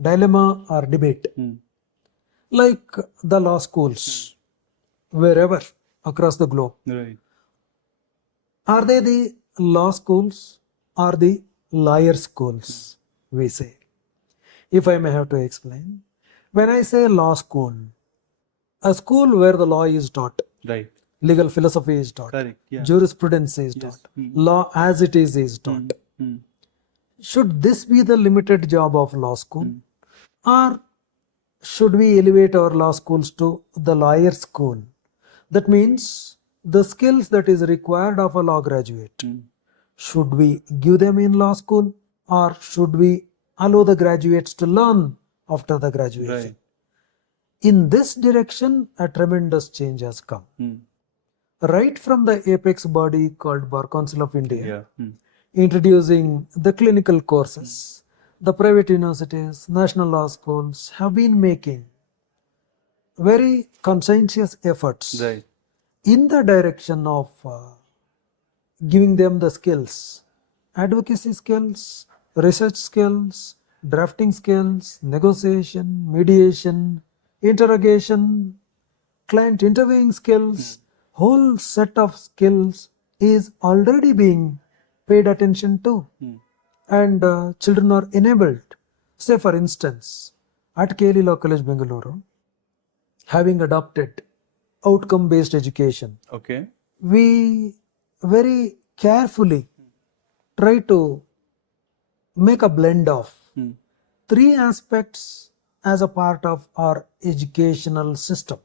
dilemma or debate, like the law schools, wherever across the globe. Right. Are they the law schools or the lawyer schools, we say? If I may have to explain. When I say law school, a school where the law is taught, Right. legal philosophy is taught, Correct. Yeah. jurisprudence is Yes. taught, law as it is taught. Should this be the limited job of law school? Or should we elevate our law schools to the lawyer school? That means the skills that is required of a law graduate. Should we give them in law school, or should we allow the graduates to learn after the graduation? Right. In this direction, a tremendous change has come. Right from the apex body called Bar Council of India, introducing the clinical courses, the private universities, national law schools have been making very conscientious efforts Right. in the direction of giving them the skills, advocacy skills, research skills, drafting skills, negotiation, mediation, interrogation, client interviewing skills. Whole set of skills is already being paid attention to, and children are enabled. Say for instance, at KLE Law College, Bengaluru, having adopted outcome based education, Okay. we very carefully try to make a blend of three aspects as a part of our educational system.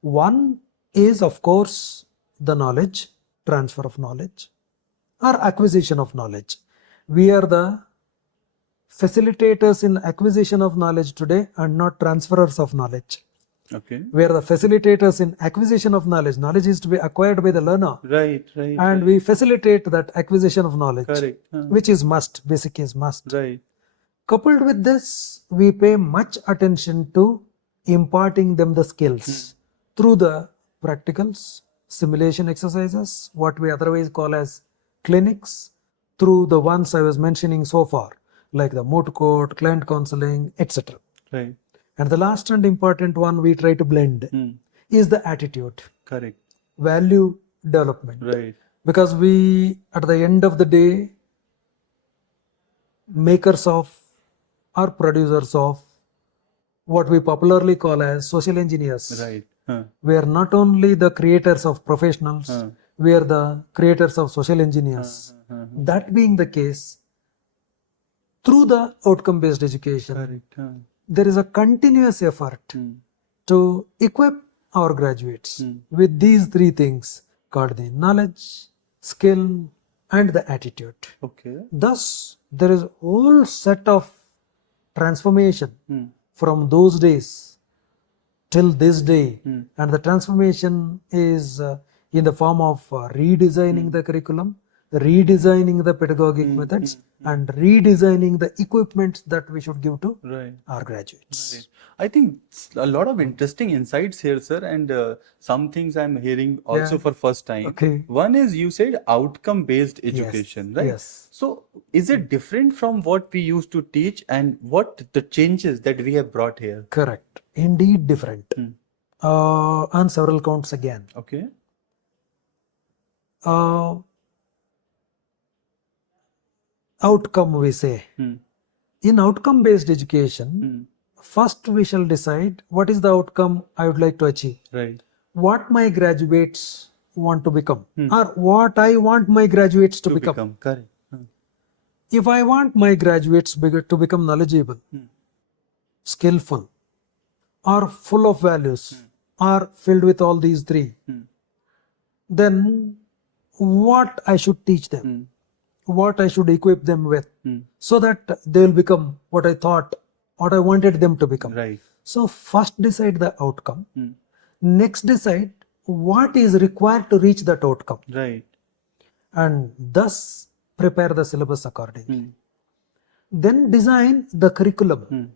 One is, of course, the knowledge, transfer of knowledge, or acquisition of knowledge. We are the facilitators in acquisition of knowledge today and not transferers of knowledge. Okay. We are the facilitators in acquisition of knowledge. Knowledge is to be acquired by the learner. Right. Right. And we facilitate that acquisition of knowledge, Correct. which is must, basic is must. Right. Coupled with this, we pay much attention to imparting them the skills through the practicals, simulation exercises, what we otherwise call as clinics, through the ones I was mentioning so far, like the moot court, client counseling, etc. Right. And the last and important one we try to blend is the attitude, Correct. value development. Right. Because we, at the end of the day, makers of or producers of what we popularly call as social engineers. Right. We are not only the creators of professionals, we are the creators of social engineers. That being the case, through the outcome based education, Correct. there is a continuous effort to equip our graduates with these three things called the knowledge, skill, and the attitude. Okay. Thus, there is a whole set of transformation from those days till this day, and the transformation is in the form of redesigning the curriculum, redesigning the pedagogic methods, and redesigning the equipment that we should give to our graduates. Right. I think a lot of interesting insights here, sir, and some things I'm hearing also for first time. Okay. One is you said outcome-based education, right? Yes. So is it different from what we used to teach, and what the changes that we have brought here? Correct. Indeed different. On several counts again. Okay. Outcome, we say. In outcome based education, first we shall decide what is the outcome I would like to achieve, Right. what my graduates want to become, or what I want my graduates to become. Correct. If I want my graduates to become knowledgeable, skillful, or full of values, or filled with all these three, then what I should teach them, what I should equip them with, so that they will become what I thought, what I wanted them to become. Right. So first decide the outcome, next decide what is required to reach that outcome, Right. and thus prepare the syllabus accordingly. Then design the curriculum,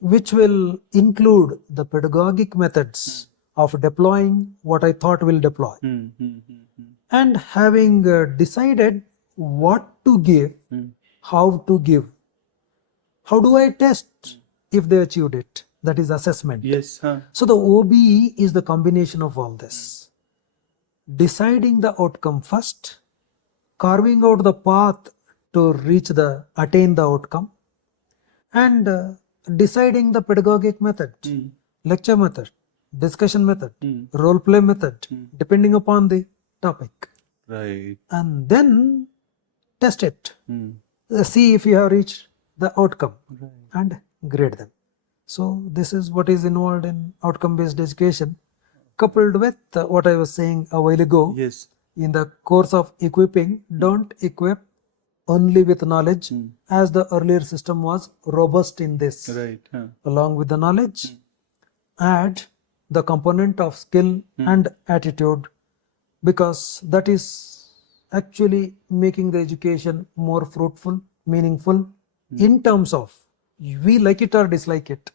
which will include the pedagogic methods of deploying what I thought will deploy. And having decided what to give, how to give, How do I test if they achieved it? That is assessment. Yes. So the OBE is the combination of all this. Deciding the outcome first, carving out the path to attain the outcome, and deciding the pedagogic method, lecture method, discussion method, role play method, depending upon the topic. Right. And then test it. See if you have reached the outcome and grade them. So this is what is involved in outcome-based education, coupled with what I was saying a while ago. Yes. In the course of equipping, don't equip only with knowledge, as the earlier system was robust in this. Right. Along with the knowledge, add the component of skill and attitude, because that is actually making the education more fruitful, meaningful, in terms of we like it or dislike it.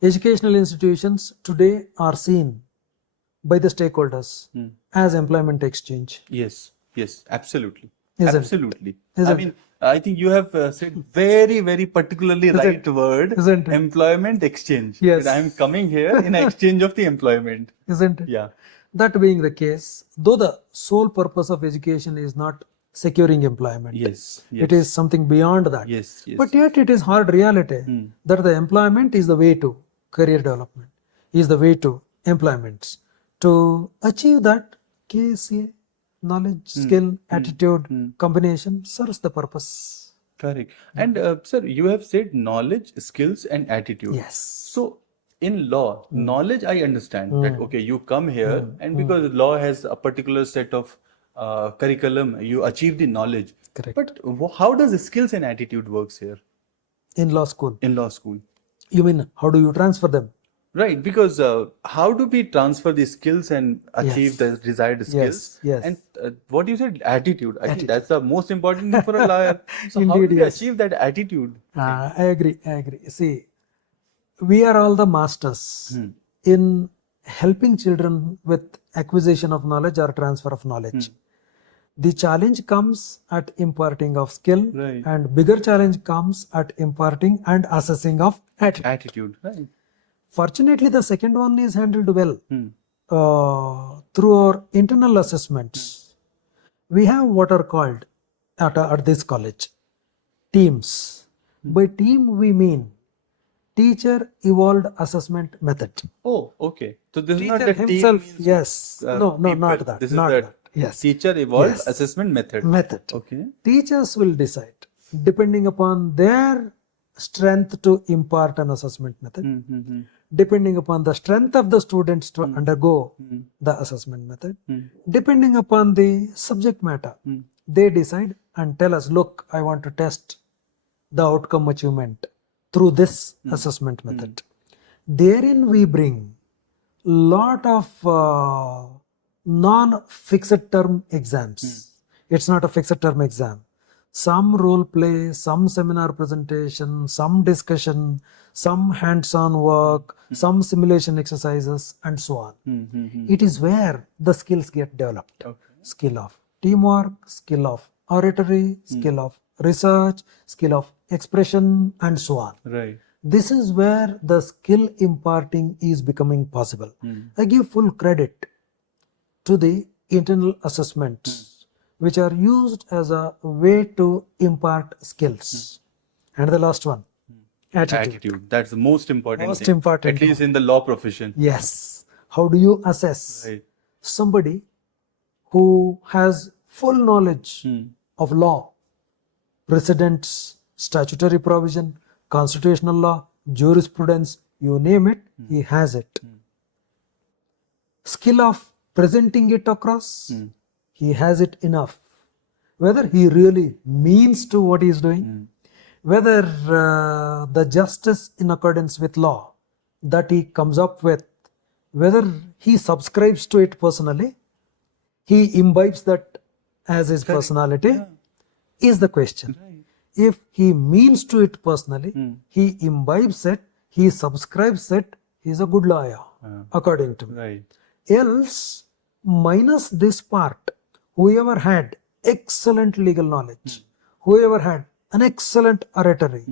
Educational institutions today are seen by the stakeholders as employment exchange. Yes. Yes. Absolutely. Isn't it? Absolutely. Isn't I mean, I think you have said very, very particularly right word. Isn't it? Employment exchange. Yes. I am coming here in exchange of the employment. Isn't it? Yeah. That being the case, though the sole purpose of education is not securing employment, Yes. it is something beyond that. Yes. Yes. But yet it is hard reality that the employment is the way to career development, is the way to employments. To achieve that, KSA, knowledge, skill, attitude combination serves the purpose. Correct. And sir, you have said knowledge, skills, and attitude. Yes. So in law, knowledge, I understand that okay, you come here and because law has a particular set of curriculum, you achieve the knowledge. Correct. But how does the skills and attitude works here In law school. in law school? You mean, how do you transfer them? Right, because how do we transfer the skills and achieve the desired skills? yes. And what you said, attitude. I think that's the most important thing for a lawyer. So how do Indeed, we yes. achieve that attitude? I agree. See, we are all the masters in helping children with acquisition of knowledge or transfer of knowledge. The challenge comes at imparting of skill, Right. and bigger challenge comes at imparting and assessing of attitude. Attitude, right? Fortunately, the second one is handled well through our internal assessments. We have what are called at this college teams. By team, we mean teacher evolved assessment method. Oh, okay. So this is not Teacher the team himself, means, yes. No, people. not that. This is not the that. Yes. teacher evolved Yes. assessment method. Method. Okay. Teachers will decide, depending upon their strength to impart an assessment method, depending upon the strength of the students to undergo the assessment method, depending upon the subject matter, they decide and tell us, look, I want to test the outcome achievement through this assessment method. Therein we bring lot of non-fixed term exams. It's not a fixed term exam. Some role play, some seminar presentation, some discussion, some hands-on work, some simulation exercises, and so on. It is where the skills get developed. Okay. Skill of teamwork, skill of oratory, skill of research, skill of expression, and so on. Right. This is where the skill imparting is becoming possible. I give full credit to the internal assessments, which are used as a way to impart skills. And the last one, attitude. That's the most important Most thing. important At least in the law profession. Yes. How do you assess Right. somebody who has full knowledge of law, precedents, statutory provision, constitutional law, jurisprudence, you name it, he has it. Skill of presenting it across, he has it enough. Whether he really means to what he is doing, whether the justice in accordance with law that he comes up with, whether he subscribes to it personally, he imbibes that as his personality, is the question. If he means to it personally, he imbibes it, he subscribes it, he is a good lawyer, according to me. Right. Else, minus this part, whoever had excellent legal knowledge, whoever had an excellent oratory,